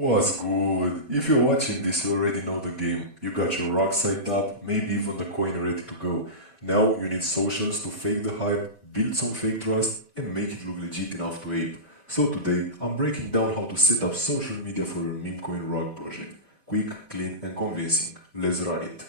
What's good? If you're watching this, you already know the game. You got your rug set up, maybe even the coin ready to go. Now you need socials to fake the hype, build some fake trust, and make it look legit enough to ape. So today, I'm breaking down how to set up social media for your MemeCoin rug project. Quick, clean, and convincing. Let's run it.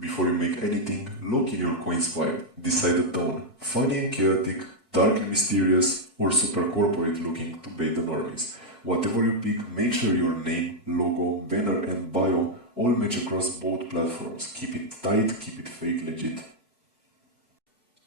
Before you make anything, lock in your coin's vibe. Decide the tone. Funny and chaotic, dark and mysterious, or super corporate looking to bait the normies. Whatever you pick, make sure your name, logo, banner and bio all match across both platforms. Keep it tight, keep it fake legit.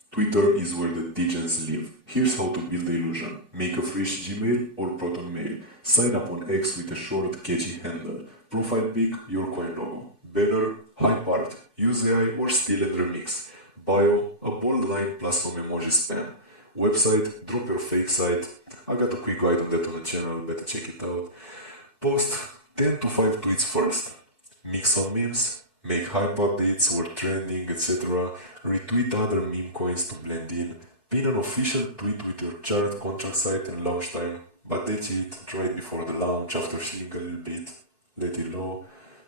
Twitter is where the degens live. Here's how to build the illusion. Make a fresh Gmail or Proton Mail. Sign up on X with a short, catchy handle. Profile pic, your coin logo. Banner, hype art. Use AI or steal and remix. Bio, a bold line plus some emoji spam. Website, drop your fake site. I got a quick guide on that on the channel, better check it out. Post 10 to 5 tweets first. Mix some memes, make hype updates or trending, etc. Retweet other meme coins to blend in. Pin an official tweet with your chart, contract site and launch time. But that's it, try it before the launch, after chilling a little bit, let it low.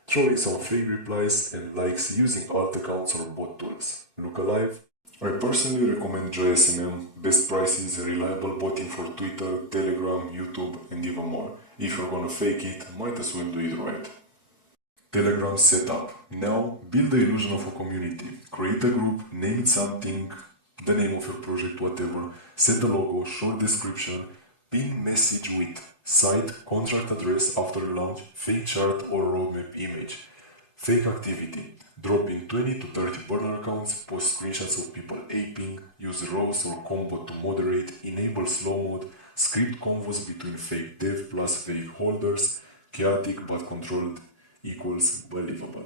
Throw in some fake replies and likes using alt accounts or bot tools. Look alive. I personally recommend JSMM, best prices, reliable botting for Twitter, Telegram, YouTube and even more. If you're gonna fake it, might as well do it right. Telegram setup. Now build the illusion of a community. Create a group, name it something, the name of your project, whatever. Set a logo, short description, pin message with site, contract address after launch, fake chart or roadmap image. Fake activity. Drop in 20 to 30 burner accounts, post screenshots of people aping, use rows or combo to moderate, enable slow mode, script convos between fake dev plus fake holders, chaotic but controlled equals believable.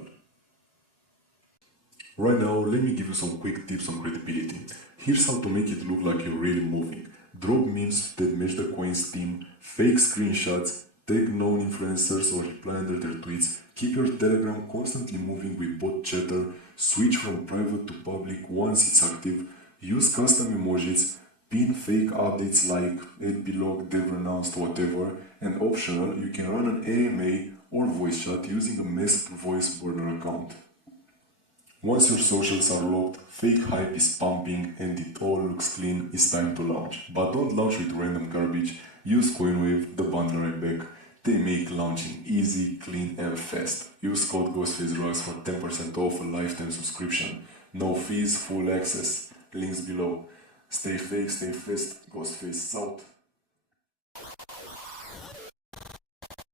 Right now, let me give you some quick tips on credibility. Here's how to make it look like you're really moving. Drop memes that match the coin's theme, fake screenshots, tag known influencers or reply under their tweets, keep your Telegram constantly moving with bot chatter, switch from private to public once it's active, use custom emojis, pin fake updates like LP-log, dev announced, whatever, and optional, you can run an AMA or voice chat using a masked voice burner account. Once your socials are locked, fake hype is pumping and it all looks clean, it's time to launch. But don't launch with random garbage, use Coinwave, the bundle right back. They make launching easy, clean and fast. Use code GhostfaceRugs for 10% off a lifetime subscription. No fees, full access. Links below. Stay fake, stay fast. Ghostface out.